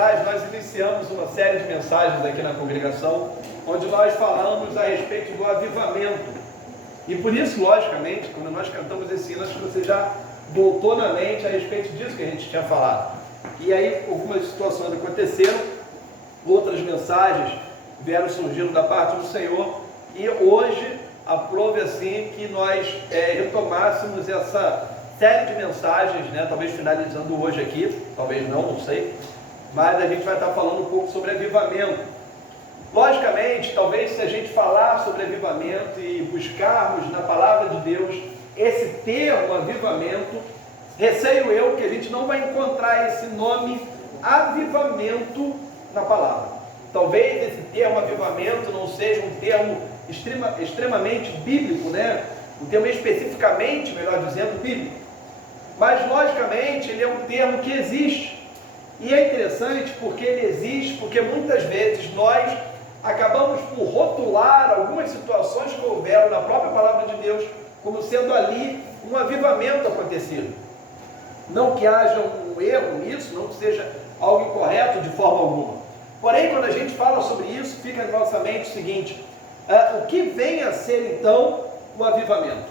atrás, nós iniciamos uma série de mensagens aqui na congregação, onde nós falamos a respeito do avivamento. E por isso, logicamente, quando nós cantamos esse hino, acho que você já voltou na mente a respeito disso que a gente tinha falado. E aí, algumas situações aconteceram, outras mensagens vieram surgindo da parte do Senhor, e hoje aprove assim que nós retomássemos essa série de mensagens, né? Talvez finalizando hoje aqui, talvez não sei, mas a gente vai estar falando um pouco sobre avivamento. Logicamente, talvez se a gente falar sobre avivamento e buscarmos na palavra de Deus esse termo avivamento, receio eu que a gente não vai encontrar esse nome avivamento na palavra. Talvez esse termo avivamento não seja um termo extremamente bíblico, né? Um termo especificamente, melhor dizendo, bíblico. Mas, logicamente, ele é um termo que existe. E é interessante porque ele existe, porque muitas vezes nós acabamos por rotular algumas situações que houveram na própria palavra de Deus como sendo ali um avivamento acontecido. Não que haja um erro nisso, não que seja algo incorreto de forma alguma. Porém, quando a gente fala sobre isso, fica na nossa mente o seguinte: o que vem a ser então o avivamento?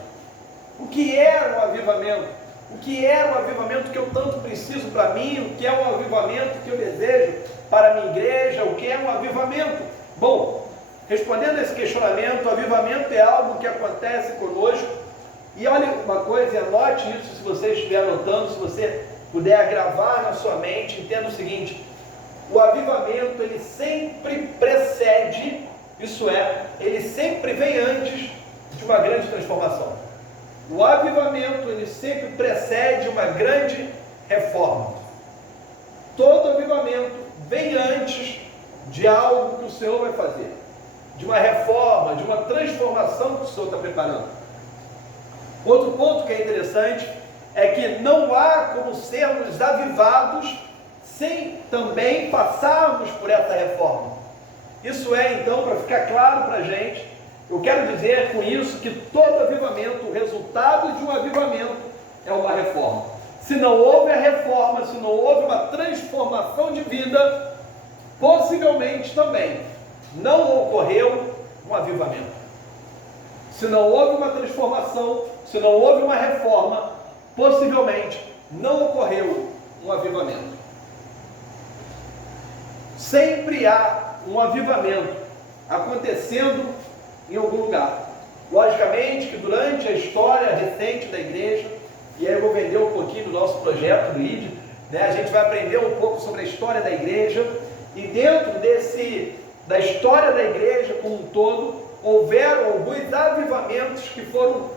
O que era o avivamento? O que é o avivamento que eu tanto preciso para mim? O que é o avivamento que eu desejo para a minha igreja? O que é um avivamento? Bom, respondendo a esse questionamento, o avivamento é algo que acontece conosco. E olha uma coisa, anote isso se você estiver anotando, se você puder gravar na sua mente, entenda o seguinte: o avivamento ele sempre precede, isso é, ele sempre vem antes de uma grande transformação. O avivamento, ele sempre precede uma grande reforma. Todo avivamento vem antes de algo que o Senhor vai fazer, de uma reforma, de uma transformação que o Senhor está preparando. Outro ponto que é interessante é que não há como sermos avivados sem também passarmos por essa reforma. Isso é, então, para ficar claro para a gente, eu quero dizer com isso que todo avivamento, o resultado de um avivamento é uma reforma. Se não houve a reforma, se não houve uma transformação de vida, possivelmente também não ocorreu um avivamento. Se não houve uma transformação, se não houve uma reforma, possivelmente não ocorreu um avivamento. Sempre há um avivamento acontecendo em algum lugar. Logicamente que durante a história recente da igreja, e aí eu vou vender um pouquinho do nosso projeto do ID, né? A gente vai aprender um pouco sobre a história da igreja, e dentro da história da igreja como um todo, houveram alguns avivamentos que foram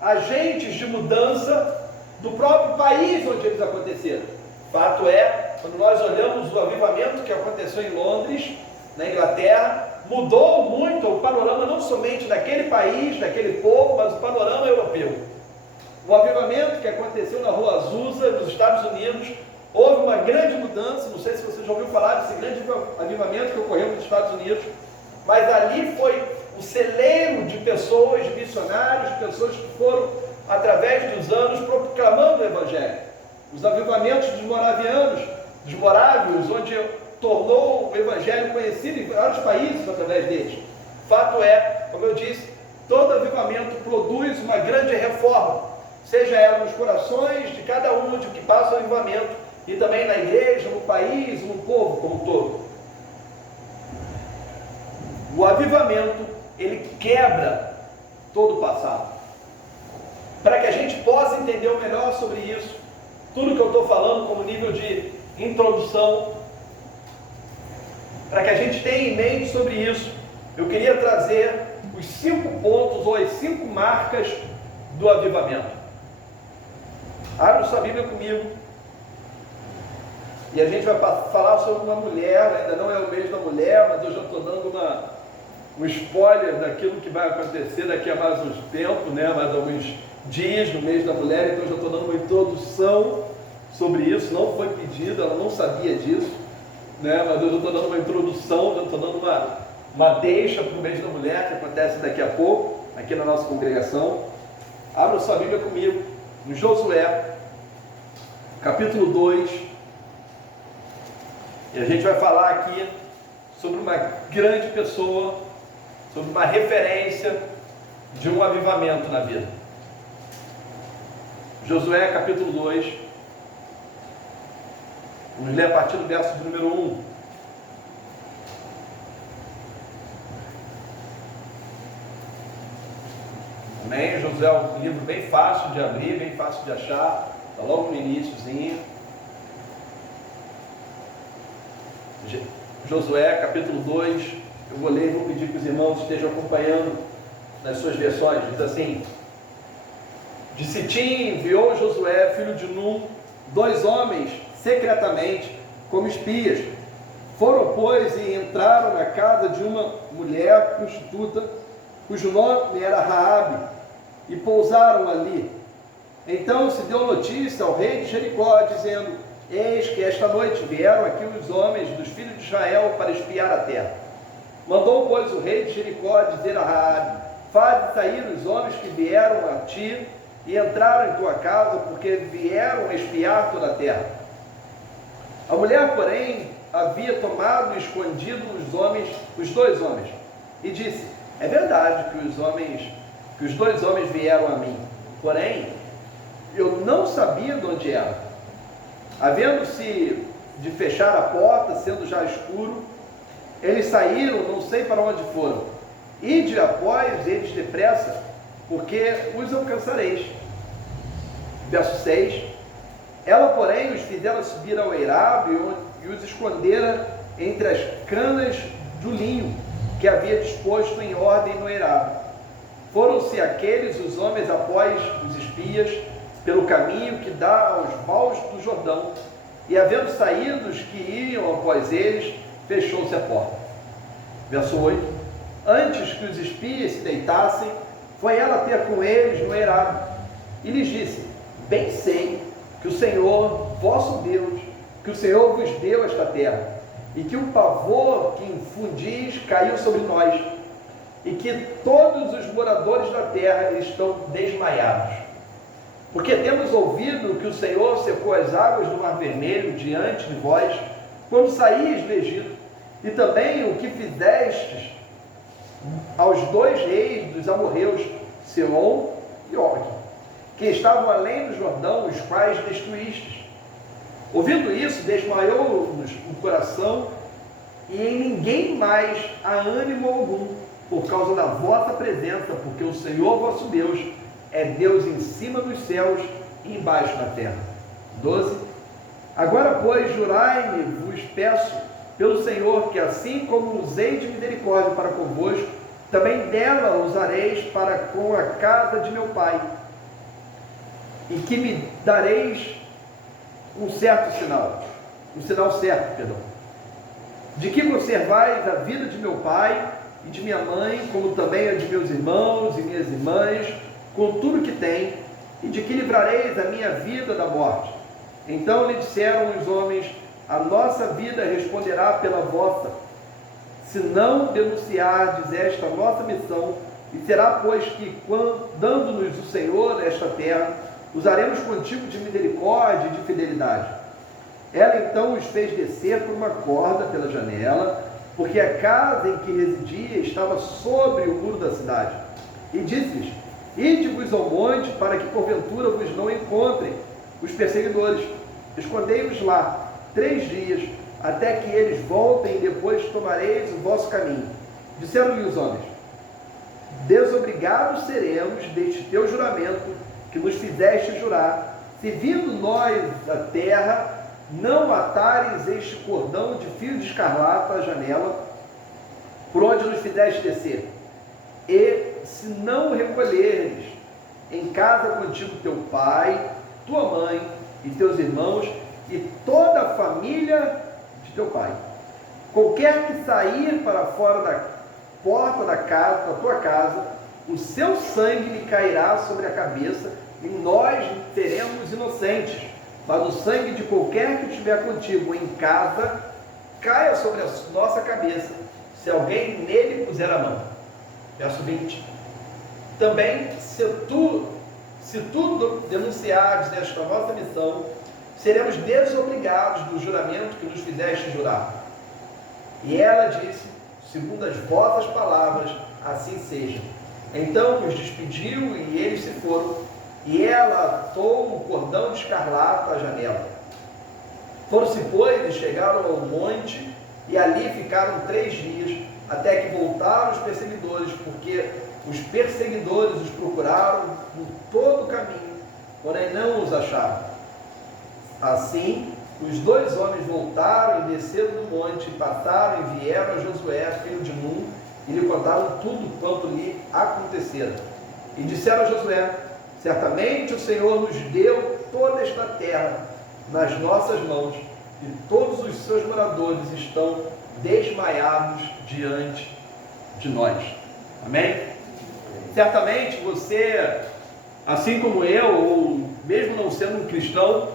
agentes de mudança do próprio país onde eles aconteceram. Fato é, quando nós olhamos o avivamento que aconteceu em Londres, na Inglaterra, mudou muito o panorama não somente daquele país, daquele povo, mas o panorama europeu. O avivamento que aconteceu na Rua Azusa, nos Estados Unidos, houve uma grande mudança. Não sei se você já ouviu falar desse grande avivamento que ocorreu nos Estados Unidos, mas ali foi o celeiro de pessoas, de missionários, de pessoas que foram, através dos anos, proclamando o Evangelho. Os avivamentos dos morávios, onde tornou o Evangelho conhecido em vários países através deles. Fato é, como eu disse, todo avivamento produz uma grande reforma, seja ela nos corações de cada um de que passa o avivamento, e também na igreja, no país, no povo como um todo. O avivamento, ele quebra todo o passado. Para que a gente possa entender o melhor sobre isso, tudo que eu estou falando como nível de introdução, para que a gente tenha em mente sobre isso, eu queria trazer os 5 pontos ou as 5 marcas do avivamento. Abra sua Bíblia comigo. E a gente vai falar sobre uma mulher, ainda não é o mês da mulher, mas eu já estou dando um spoiler daquilo que vai acontecer daqui a mais uns tempos, né? Mais alguns dias no mês da mulher, então eu já estou dando uma introdução sobre isso. Não foi pedido, ela não sabia disso, né? Mas eu já estou dando uma introdução, já estou dando uma deixa para o mês da mulher, que acontece daqui a pouco, aqui na nossa congregação. Abra sua Bíblia comigo, no Josué, capítulo 2, E a gente vai falar aqui sobre uma grande pessoa, sobre uma referência de um avivamento na vida. Josué capítulo 2, vamos ler a partir do verso de número 1. Amém? Josué é um livro bem fácil de abrir, bem fácil de achar, está logo no iníciozinho. Josué capítulo 2, eu vou ler e vou pedir que os irmãos estejam acompanhando nas suas versões. Diz assim: de Sitim enviou Josué, filho de Num, 2 homens secretamente como espias. Foram, pois, e entraram na casa de uma mulher prostituta, cujo nome era Raabe, e pousaram ali. Então se deu notícia ao rei de Jericó, dizendo: eis que esta noite vieram aqui os homens dos filhos de Israel para espiar a terra. Mandou, pois, o rei de Jericó dizer a Raabe: faze sair os homens que vieram a ti e entraram em tua casa, porque vieram espiar toda a terra. A mulher, porém, havia tomado e escondido os 2 homens, e disse: é verdade que os 2 homens vieram a mim, porém eu não sabia de onde eram. Havendo-se de fechar a porta, sendo já escuro, eles saíram, não sei para onde foram. Ide após eles depressa, porque os alcançareis. Verso 6. Ela, porém, os fizera subir ao eirado e os escondera entre as canas do linho que havia disposto em ordem no eirado. Foram-se aqueles os homens após os espias pelo caminho que dá aos vales do Jordão, e havendo saído os que iam após eles, fechou-se a porta. Verso 8. Antes que os espias se deitassem, foi ela ter com eles no eirado, e lhes disse: bem sei que o Senhor, vosso Deus, que o Senhor vos deu esta terra, e que o pavor que infundis caiu sobre nós, e que todos os moradores da terra estão desmaiados. Porque temos ouvido que o Senhor secou as águas do Mar Vermelho diante de vós, quando saíes do Egito, e também o que fizestes aos 2 reis dos amorreus, Sehon e Og, que estavam além do Jordão, os quais destruístes. Ouvindo isso, desmaiou-nos o coração, e em ninguém mais há ânimo algum, por causa da vossa presença, porque o Senhor vosso Deus é Deus em cima dos céus e embaixo da terra. 12. Agora, pois, jurai-me, vos peço, pelo Senhor, que assim como usei de misericórdia para convosco, também dela usareis para com a casa de meu pai, e que me dareis um sinal certo, de que conservais a vida de meu pai e de minha mãe, como também a de meus irmãos e minhas irmãs, com tudo que tem, e de que livrareis a minha vida da morte. Então lhe disseram os homens: a nossa vida responderá pela vossa, se não denunciardes esta nossa missão, e será, pois, que, dando-nos o Senhor esta terra, usaremos contigo de misericórdia e de fidelidade. Ela então os fez descer por uma corda pela janela, porque a casa em que residia estava sobre o muro da cidade, e disse-lhes: ide-vos ao monte, para que porventura vos não encontrem os perseguidores. Escondei-vos lá 3 dias, até que eles voltem, e depois tomareis o vosso caminho. Disseram-lhe os homens: desobrigados seremos deste teu juramento que nos fizeste jurar, se vindo nós à terra, não atares este cordão de fio de escarlata à janela, por onde nos fizeste descer. E se não recolheres em casa contigo teu pai, tua mãe e teus irmãos e toda a família de teu pai, qualquer que sair para fora da porta da casa, da tua casa, o seu sangue lhe cairá sobre a cabeça, e nós seremos inocentes, mas o sangue de qualquer que estiver contigo em casa caia sobre a nossa cabeça, se alguém nele puser a mão. Verso 20. Também, se tu denunciares esta nossa missão, seremos desobrigados do juramento que nos fizeste jurar. E ela disse, segundo as vossas palavras, assim seja. Então os despediu e eles se foram, e ela atou um cordão de escarlata à janela. Foram-se, pois, e chegaram ao monte, e ali ficaram 3 dias, até que voltaram os perseguidores, porque os perseguidores os procuraram por todo o caminho, porém não os acharam. Assim, os 2 homens voltaram e desceram do monte, passaram e vieram a Josué, filho de Nun, e lhe contaram tudo quanto lhe acontecera. E disseram a Josué, certamente o Senhor nos deu toda esta terra nas nossas mãos, e todos os seus moradores estão desmaiados diante de nós. Amém? Certamente você, assim como eu, ou mesmo não sendo um cristão,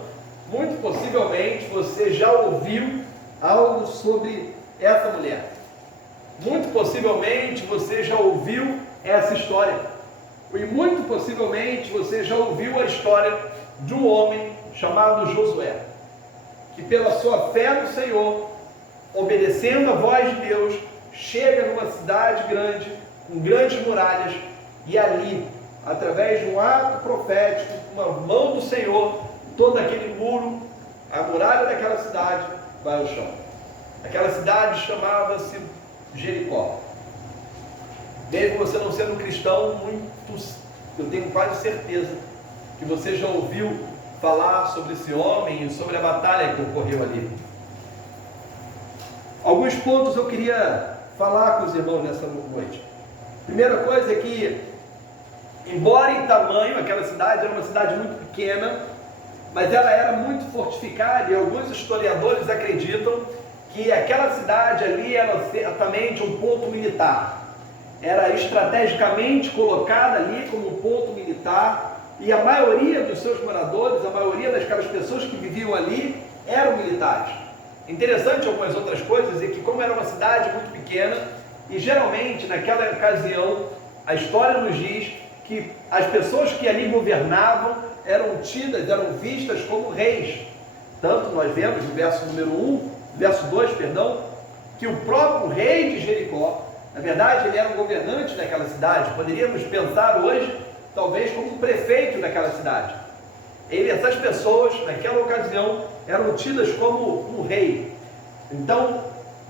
muito possivelmente você já ouviu algo sobre essa mulher. Muito possivelmente você já ouviu essa história. E muito possivelmente você já ouviu a história de um homem chamado Josué, que pela sua fé no Senhor, obedecendo a voz de Deus, chega numa cidade grande, com grandes muralhas, e ali, através de um ato profético, com a mão do Senhor, todo aquele muro, a muralha daquela cidade vai ao chão. Aquela cidade chamava-se Jericó. Mesmo você não sendo um cristão, eu tenho quase certeza que você já ouviu falar sobre esse homem e sobre a batalha que ocorreu ali. Alguns pontos eu queria falar com os irmãos nessa noite. Primeira coisa é que, embora em tamanho, aquela cidade era uma cidade muito pequena, mas ela era muito fortificada, e alguns historiadores acreditam que aquela cidade ali era certamente um ponto militar. Era estrategicamente colocada ali como um ponto militar, e a maioria dos seus moradores, a maioria daquelas pessoas que viviam ali, eram militares. Interessante algumas outras coisas é que, como era uma cidade muito pequena, e geralmente naquela ocasião, a história nos diz que as pessoas que ali governavam eram tidas, eram vistas como reis. Tanto nós vemos no verso número 1, verso 2, perdão, que o próprio rei de Jericó, na verdade ele era um governante daquela cidade, poderíamos pensar hoje, talvez como um prefeito daquela cidade. Essas pessoas, naquela ocasião, eram tidas como um rei. Então,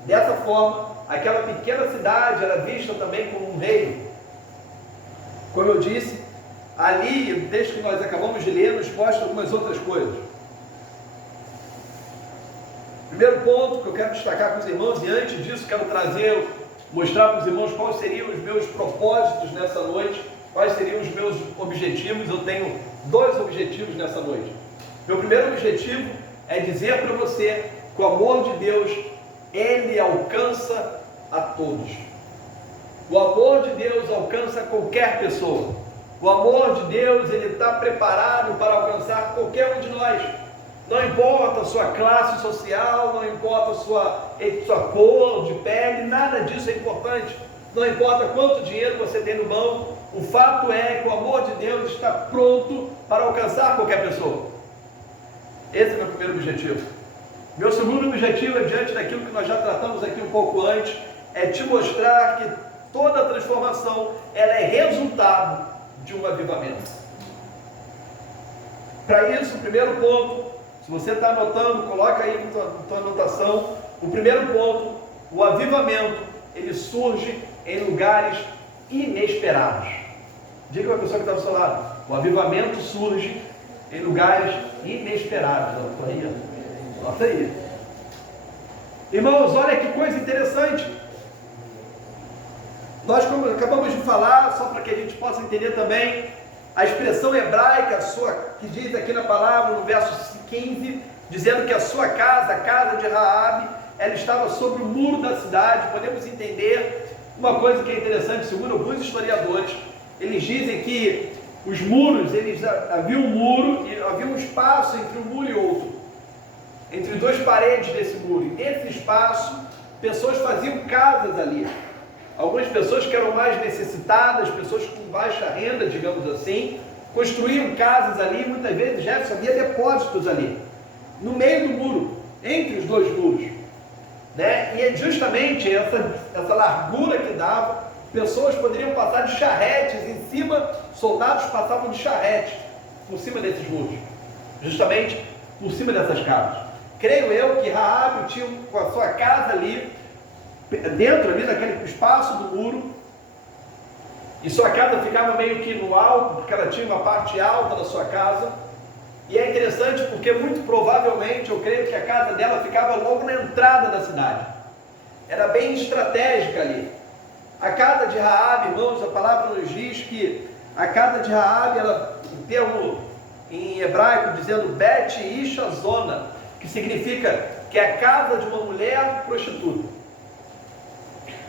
dessa forma, aquela pequena cidade era vista também como um reino. Como eu disse, ali, o texto que nós acabamos de ler, nos mostra algumas outras coisas. Primeiro ponto que eu quero destacar com os irmãos, e antes disso quero mostrar para os irmãos quais seriam os meus propósitos nessa noite, quais seriam os meus objetivos. Eu tenho 2 objetivos nessa noite. Meu primeiro objetivo é dizer para você que o amor de Deus, ele alcança a todos. O amor de Deus alcança qualquer pessoa. O amor de Deus, ele está preparado para alcançar qualquer um de nós. Não importa a sua classe social, não importa a sua cor de pele, nada disso é importante. Não importa quanto dinheiro você tem no banco, o fato é que o amor de Deus está pronto para alcançar qualquer pessoa. Esse é o meu primeiro objetivo. Meu segundo objetivo, diante daquilo que nós já tratamos aqui um pouco antes, é te mostrar que toda transformação, ela é resultado de um avivamento. Para isso, o primeiro ponto, se você está anotando, coloca aí na tua anotação, o primeiro ponto, o avivamento, ele surge em lugares inesperados. Diga para a pessoa que está do seu lado, o avivamento surge em lugares inesperados. Nota aí. Irmãos, olha que coisa interessante. Nós, como acabamos de falar, só para que a gente possa entender também, a expressão hebraica, que diz aqui na palavra, no verso 15, dizendo que a sua casa, a casa de Raabe, ela estava sobre o muro da cidade. Podemos entender uma coisa que é interessante, segundo alguns historiadores, eles dizem que os muros, havia um muro e havia um espaço entre um muro e outro, entre 2 paredes desse muro, e nesse espaço, pessoas faziam casas ali. Algumas pessoas que eram mais necessitadas, pessoas com baixa renda, digamos assim, construíam casas ali. Muitas vezes, Jefferson, havia depósitos ali. no meio do muro, entre os dois muros, né? E é justamente essa largura que dava, pessoas poderiam passar de charretes em cima, soldados passavam de charretes por cima desses muros, justamente por cima dessas casas. Creio eu que Raabe tinha com a sua casa ali, dentro ali daquele espaço do muro, e sua casa ficava meio que no alto, porque ela tinha uma parte alta da sua casa. E é interessante porque muito provavelmente eu creio que a casa dela ficava logo na entrada da cidade. Era bem estratégica ali. A casa de Raabe, irmãos, a palavra nos diz que a casa de Raabe, ela, em termo em hebraico, dizendo Bet Isha Zona, que significa que é a casa de uma mulher prostituta.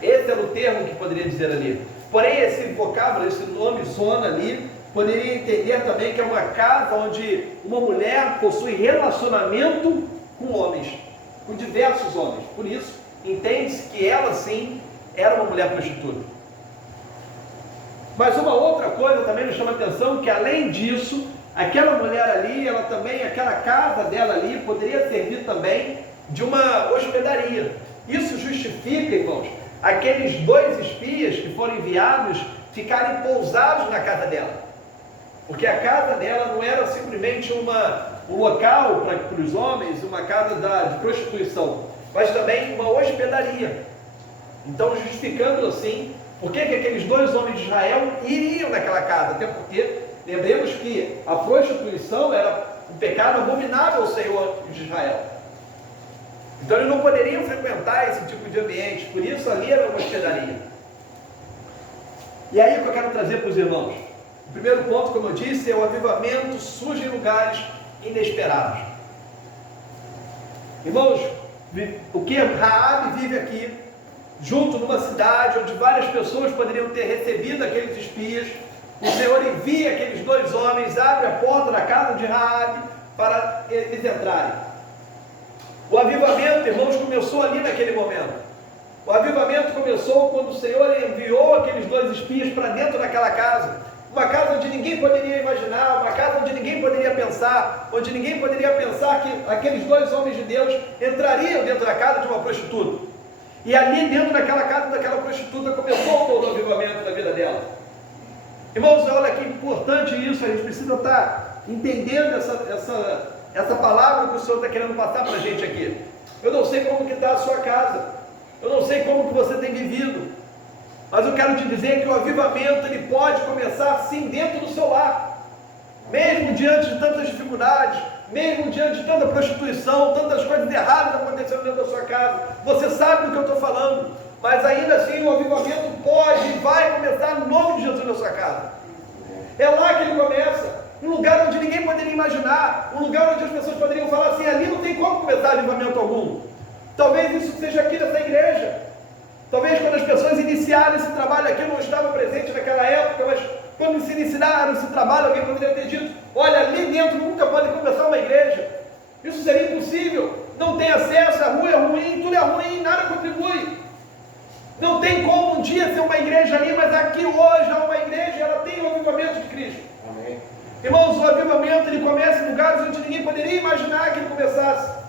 Esse era o termo que poderia dizer ali. Porém, esse vocábulo, esse nome zona ali, poderia entender também que é uma casa onde uma mulher possui relacionamento com homens, com diversos homens. Por isso, entende-se que ela sim era uma mulher prostituta. Mas uma outra coisa também nos chama a atenção, que além disso, aquela mulher ali, ela também, aquela casa dela ali, poderia servir também de uma hospedaria. Isso justifica, irmãos, aqueles 2 espias que foram enviados ficarem pousados na casa dela. Porque a casa dela não era simplesmente um local para os homens, uma casa de prostituição, mas também uma hospedaria. Então, justificando assim, por que aqueles 2 homens de Israel iriam naquela casa? Até porque, lembremos que a prostituição era um pecado abominável ao Senhor de Israel. Então, eles não poderiam frequentar esse tipo de ambiente, por isso ali era uma hospedaria. E aí o que eu quero trazer para os irmãos? O primeiro ponto, como eu disse, é o avivamento surge em lugares inesperados. Irmãos, o que Raabe vive aqui, junto numa cidade onde várias pessoas poderiam ter recebido aqueles espias, o Senhor envia aqueles 2 homens, abre a porta da casa de Raabe para eles entrarem. O avivamento, irmãos, começou ali naquele momento. O avivamento começou quando o Senhor enviou aqueles 2 espias para dentro daquela casa. Uma casa onde ninguém poderia imaginar, uma casa onde ninguém poderia pensar, onde ninguém poderia pensar que aqueles 2 homens de Deus entrariam dentro da casa de uma prostituta. E ali dentro daquela casa daquela prostituta começou todo o avivamento da vida dela. Irmãos, olha que importante isso, a gente precisa estar entendendo essa palavra que o Senhor está querendo passar para a gente aqui. Eu não sei como que está a sua casa, eu não sei como que você tem vivido, mas eu quero te dizer que o avivamento ele pode começar sim dentro do seu lar, mesmo diante de tantas dificuldades, mesmo diante de tanta prostituição, tantas coisas erradas acontecendo dentro da sua casa. Você sabe do que eu estou falando, mas ainda assim o avivamento pode e vai começar no nome de Jesus na sua casa. É lá que ele começa, um lugar onde ninguém poderia imaginar, um lugar onde as pessoas poderiam falar assim, ali não tem como começar avivamento algum. Talvez isso seja aqui nessa igreja. Talvez quando as pessoas iniciaram esse trabalho aqui, eu não estava presente naquela época, mas quando se iniciaram esse trabalho, alguém poderia ter dito, olha, ali dentro nunca pode começar uma igreja. Isso seria impossível. Não tem acesso, a rua é ruim, tudo é ruim, nada contribui. Não tem como um dia ser uma igreja ali, mas aqui hoje há uma igreja e ela tem o avivamento de Cristo. Amém. Irmãos, o avivamento ele começa em lugares onde ninguém poderia imaginar que ele começasse.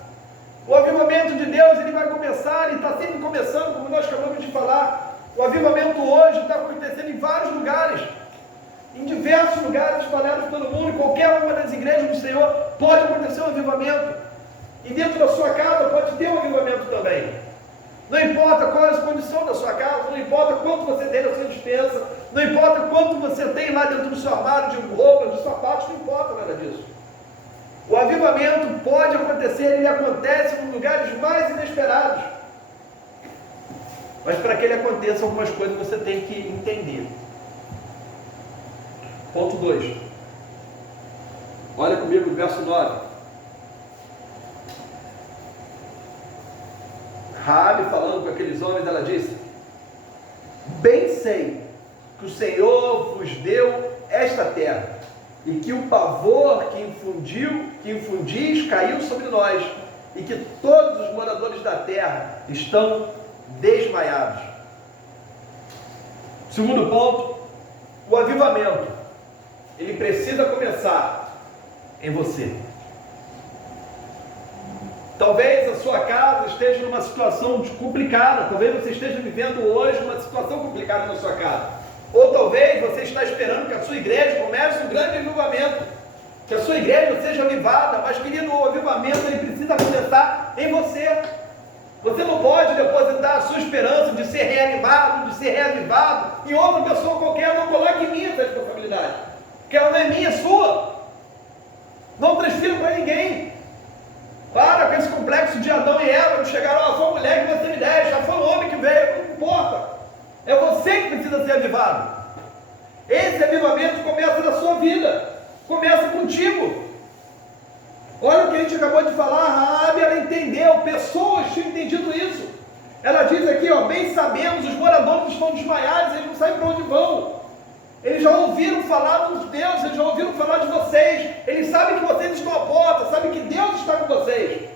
O avivamento de Deus ele vai começar, e está sempre começando, como nós acabamos de falar. O avivamento hoje está acontecendo em vários lugares, em diversos lugares espalhados pelo mundo. Em qualquer uma das igrejas do Senhor pode acontecer um avivamento, e dentro da sua casa pode ter um avivamento também. Não importa qual é a condição da sua casa, não importa quanto você tem na sua despensa, não importa quanto você tem lá dentro do seu armário de roupas, de sapatos, não importa nada disso. O avivamento pode acontecer, ele acontece nos lugares mais inesperados. Mas para que ele aconteça, algumas coisas você tem que entender. Ponto 2. Olha comigo o verso 9. Raabe falando com aqueles homens, ela disse: bem sei que o Senhor vos deu esta terra, e que o pavor que infundis caiu sobre nós, e que todos os moradores da terra estão desmaiados. Segundo ponto, o avivamento, ele precisa começar em você. Talvez a sua casa esteja numa situação complicada. Talvez você esteja vivendo hoje uma situação complicada na sua casa. Ou talvez você está esperando que a sua igreja comece um grande avivamento. Que a sua igreja seja avivada. Mas, querido, o avivamento ele precisa começar em você. Você não pode depositar a sua esperança de ser reanimado, de ser reavivado em outra pessoa qualquer. Não coloque em mim essa responsabilidade. Porque ela não é minha, é sua. Não transfira para ninguém. Para com esse complexo de Adão e Eva, não chegaram, foi a mulher que você me deu, já foi o homem que veio, não importa. É você que precisa ser avivado. Esse avivamento começa na sua vida, começa contigo. Olha o que a gente acabou de falar, Raabe, ela entendeu, pessoas tinham entendido isso. Ela diz aqui, ó, bem sabemos, os moradores estão desmaiados, eles não sabem para onde vão. Eles já ouviram falar dos deuses, eles já ouviram falar de vocês, eles sabem que vocês estão à porta, sabem que Deus está com vocês.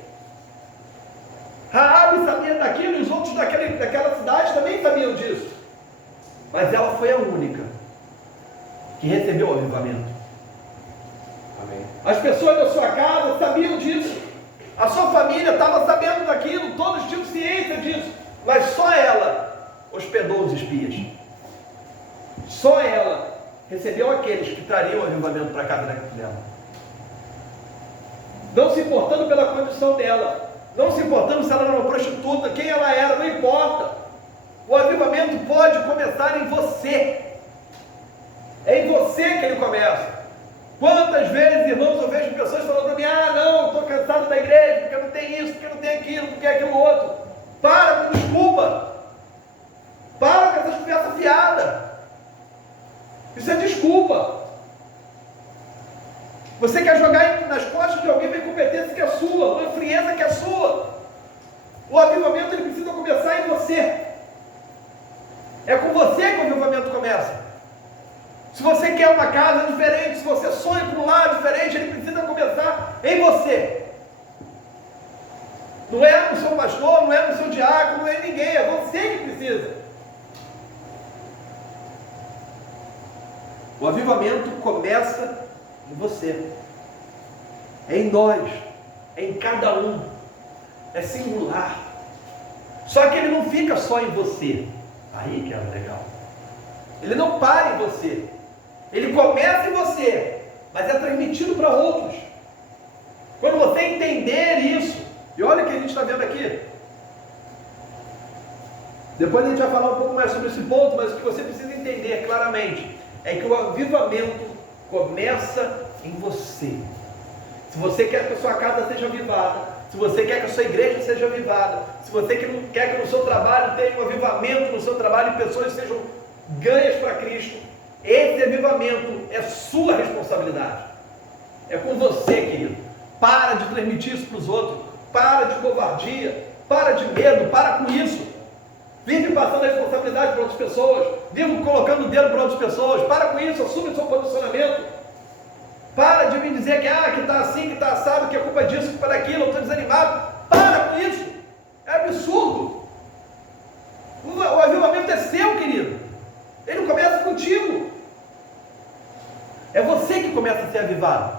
Raabe sabia daquilo, e os outros daquela cidade também sabiam disso. Mas ela foi a única que recebeu o avivamento. Amém. As pessoas da sua casa sabiam disso, a sua família estava sabendo daquilo, todos tinham ciência disso, mas só ela hospedou os espias. Só ela recebeu aqueles que trariam o avivamento para a casa dela. Não se importando pela condição dela, não se importando se ela era uma prostituta, quem ela era, não importa. O avivamento pode começar em você. É em você que ele começa. Quantas vezes, irmãos, eu vejo pessoas falando para mim, não, eu estou cansado da igreja, porque não tem isso, porque não tem aquilo, porque é aquilo outro. Para com desculpa. Para com essa conversa fiada. Isso é desculpa. Você quer jogar nas costas de alguém uma incompetência que é sua, uma frieza que é sua. O avivamento ele precisa começar em você. É com você que o avivamento começa. Se você quer uma casa diferente, se você sonha com um lar diferente, ele precisa começar em você. Não é no seu pastor, não é no seu diácono, não é em ninguém, é você que precisa. O avivamento começa em você, é em nós, é em cada um, é singular. Só que ele não fica só em você, aí que é legal. Ele não para em você, ele começa em você, mas é transmitido para outros. Quando você entender isso, e olha o que a gente está vendo aqui. Depois a gente vai falar um pouco mais sobre esse ponto, mas o que você precisa entender claramente é que o avivamento começa em você. Se você quer que a sua casa seja avivada, se você quer que a sua igreja seja avivada, se você quer que no seu trabalho tenha um avivamento, no seu trabalho pessoas sejam ganhas para Cristo, esse avivamento é sua responsabilidade. É com você, querido. Para de transmitir isso para os outros. Para de covardia. Para de medo. Para com isso. Vive passando a responsabilidade para outras pessoas. Vive colocando o dedo para outras pessoas. Para com isso. Assume o seu posicionamento. Para de me dizer que está assim, que está assado, que é culpa disso, que é culpa daquilo, eu estou desanimado. Para com isso. É absurdo. O avivamento é seu, querido. Ele não começa contigo. É você que começa a ser avivado.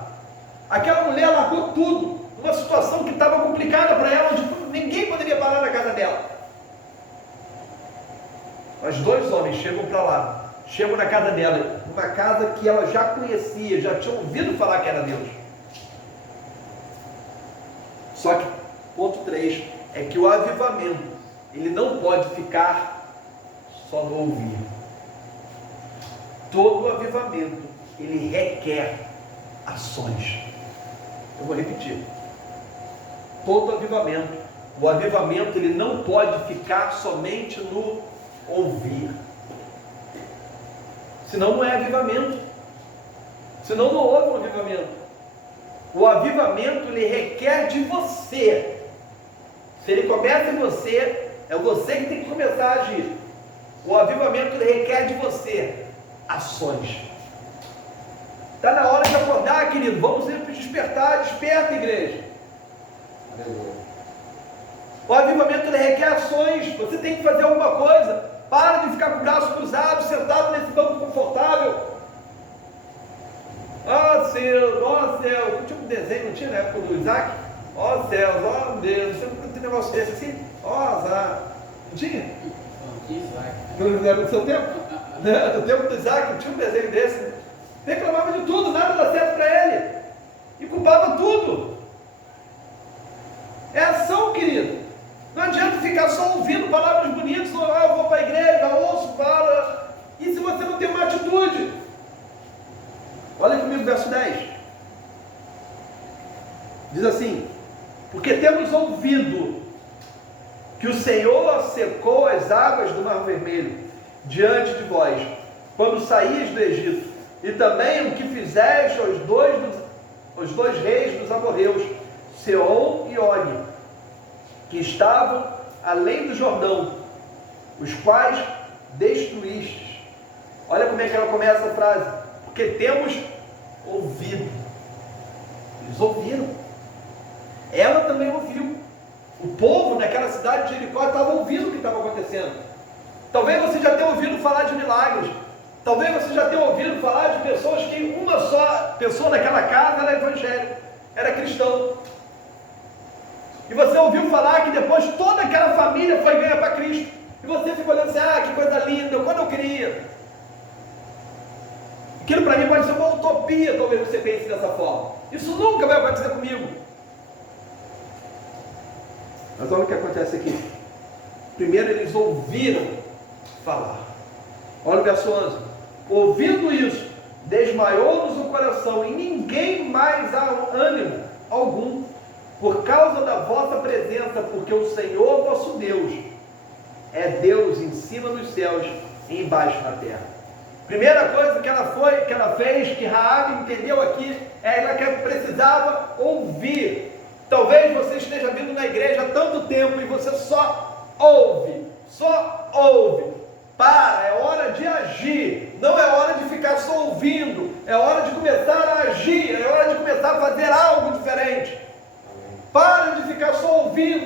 Aquela mulher largou tudo, numa situação que estava complicada para ela, onde ninguém poderia parar na casa dela. Mas dois homens chegam para lá, chegam na casa dela, uma casa que ela já conhecia, já tinha ouvido falar que era Deus. Só que, ponto 3, é que o avivamento, ele não pode ficar só no ouvir. Todo avivamento, ele requer ações. Eu vou repetir. Todo avivamento, o avivamento, ele não pode ficar somente no ouvir. Senão não é avivamento. Senão não houve um avivamento. O avivamento, ele requer de você. Se ele começa em você, é você que tem que começar a agir. O avivamento, ele requer de você ações. Está na hora de acordar, querido. Vamos despertar. Desperta, igreja. O avivamento, ele requer ações. Você tem que fazer alguma coisa. Para de ficar com o braço cruzado, sentado nesse banco confortável. Ó céus, ó céu. Tinha um desenho, não tinha na época do Isaac? Ó céus, ó com Deus. Sempre tem negócio desse assim, ó, azar. Não tinha? No seu tempo? No tempo do Isaac, tinha um desenho desse, né? Reclamava de tudo, nada dava certo para ele. E culpava tudo. É ação, querido. Não adianta ficar só ouvindo palavras bonitas, eu vou para a igreja, ouço, fala. E se você não tem uma atitude? Olha comigo o verso 10. Diz assim: porque temos ouvido que o Senhor secou as águas do Mar Vermelho diante de vós, quando saíes do Egito, e também o que fizeste aos dois reis dos amorreus, Sehon e Og, que estavam além do Jordão, os quais destruístes. Olha como é que ela começa a frase: porque temos ouvido. Eles ouviram. Ela também ouviu. O povo naquela cidade de Jericó estava ouvindo o que estava acontecendo. Talvez você já tenha ouvido falar de milagres. Talvez você já tenha ouvido falar de pessoas que uma só pessoa naquela casa era evangélico, era cristão. E você ouviu falar que depois toda aquela família foi ganha para Cristo. E você ficou olhando assim: que coisa linda, quando eu queria. Aquilo para mim pode ser uma utopia, talvez você pense dessa forma. Isso nunca vai acontecer comigo. Mas olha o que acontece aqui. Primeiro eles ouviram falar. Olha o verso 11. Ouvindo isso, desmaiou-nos o coração, e ninguém mais há ânimo algum, por causa da vossa presença, porque o Senhor vosso Deus é Deus em cima nos céus e embaixo na terra. Primeira coisa que ela fez, que Raabe entendeu aqui, é ela que precisava ouvir. Talvez você esteja vindo na igreja há tanto tempo e você só ouve. Para, é hora de agir, não é hora de ficar só ouvindo, é hora de começar a agir, é hora de começar a fazer algo diferente. Para de ficar só ouvindo,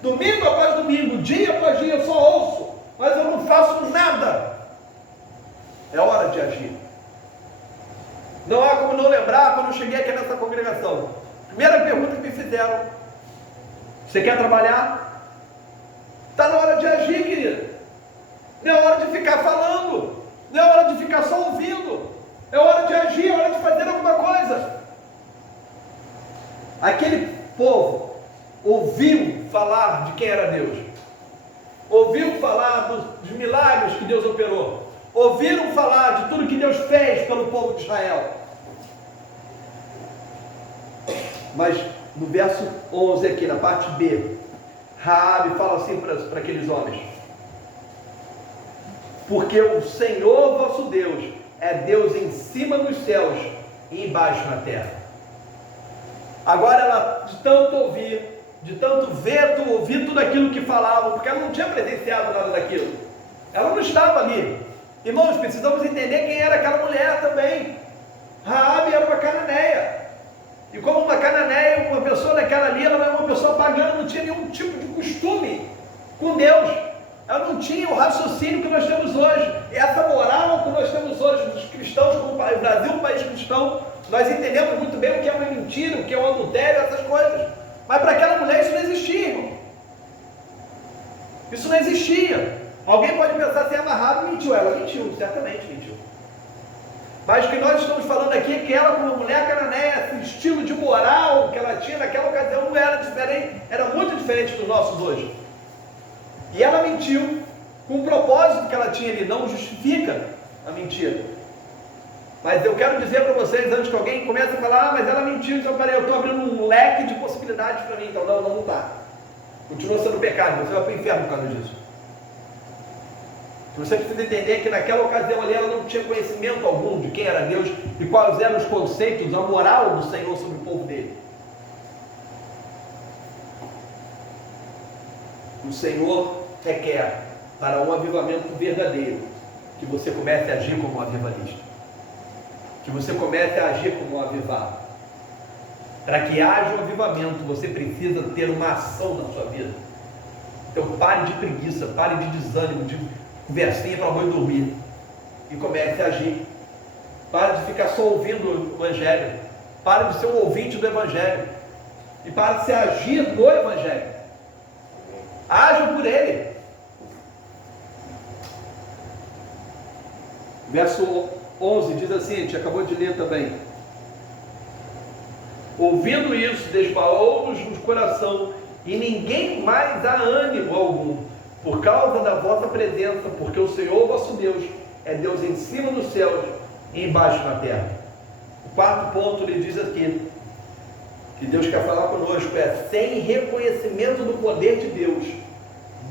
domingo após domingo, dia após dia eu só ouço, mas eu não faço nada. É hora de agir. Não há como não lembrar quando eu cheguei aqui nessa congregação. Primeira pergunta que me fizeram: você quer trabalhar? Está na hora de agir, querido. Não é hora de ficar falando, não é hora de ficar só ouvindo, é hora de agir, é hora de fazer alguma coisa. Aquele povo ouviu falar de quem era Deus, ouviu falar dos milagres que Deus operou, ouviram falar de tudo que Deus fez pelo povo de Israel. Mas no verso 11 aqui, na parte B, Raabe fala assim para aqueles homens: porque o Senhor vosso Deus é Deus em cima nos céus e embaixo na terra. Agora ela, de tanto ouvir, de tanto ouvir tudo aquilo que falavam, porque ela não tinha presenciado nada daquilo, ela não estava ali. Irmãos, precisamos entender quem era aquela mulher também. Raabe era uma cananeia. E como uma cananeia, uma pessoa daquela ali, ela era uma pessoa pagã, não tinha nenhum tipo de costume com Deus. Ela não tinha o raciocínio que nós temos hoje. Essa moral que nós temos hoje dos cristãos, como o Brasil é um país cristão, nós entendemos muito bem o que é uma mentira, o que é um adultério, essas coisas. Mas para aquela mulher isso não existia, irmão. Isso não existia. Alguém pode pensar assim: Raabe mentiu. Ela mentiu, certamente mentiu. Mas o que nós estamos falando aqui é que ela, como mulher cananeia, esse estilo de moral que ela tinha naquela ocasião não era diferente, era muito diferente dos nossos hoje. E ela mentiu com o propósito que ela tinha ali, não justifica a mentira. Mas eu quero dizer para vocês, antes que alguém comece a falar: mas ela mentiu, então peraí, eu estou abrindo um leque de possibilidades para mim. Então não está. Continua sendo pecado, você vai para o inferno por causa disso. Você precisa entender que naquela ocasião ali ela não tinha conhecimento algum de quem era Deus e quais eram os conceitos, a moral do Senhor sobre o povo dele. O Senhor requer, para um avivamento verdadeiro, que você comece a agir como um avivalista, que você comece a agir como um avivado. Para que haja um avivamento, você precisa ter uma ação na sua vida. Então pare de preguiça, pare de desânimo, de conversinha para a mãe dormir, e comece a agir. Pare de ficar só ouvindo o Evangelho, pare de ser um ouvinte do Evangelho. e para se agir no Evangelho. Ajam por ele. Verso 11 diz assim, a gente acabou de ler também. Ouvindo isso, desbalou-nos no coração, e ninguém mais dá ânimo algum, por causa da vossa presença, porque o Senhor vosso Deus é Deus em cima dos céus e embaixo na terra. O quarto ponto ele diz aqui, que Deus quer falar conosco, é: sem reconhecimento do poder de Deus,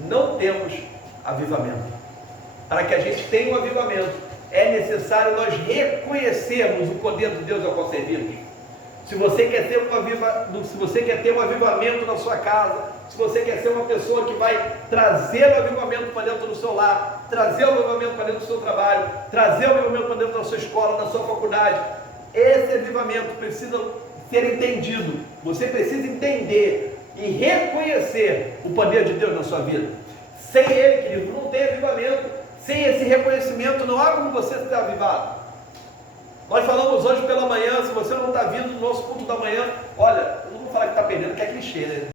não temos avivamento. Para que a gente tenha um avivamento, é necessário nós reconhecermos o poder de Deus ao qual servimos. Se você quer ter um avivamento na sua casa, se você quer ser uma pessoa que vai trazer o avivamento para dentro do seu lar, trazer o avivamento para dentro do seu trabalho, trazer o avivamento para dentro da sua escola, da sua faculdade, esse avivamento precisa ser entendido. Você precisa entender e reconhecer o poder de Deus na sua vida. Sem ele, querido, não tem avivamento. Sem esse reconhecimento, não há como você ser avivado. Nós falamos hoje pela manhã, se você não está vindo no nosso culto da manhã, olha, eu não vou falar que está perdendo, que é clichê, né?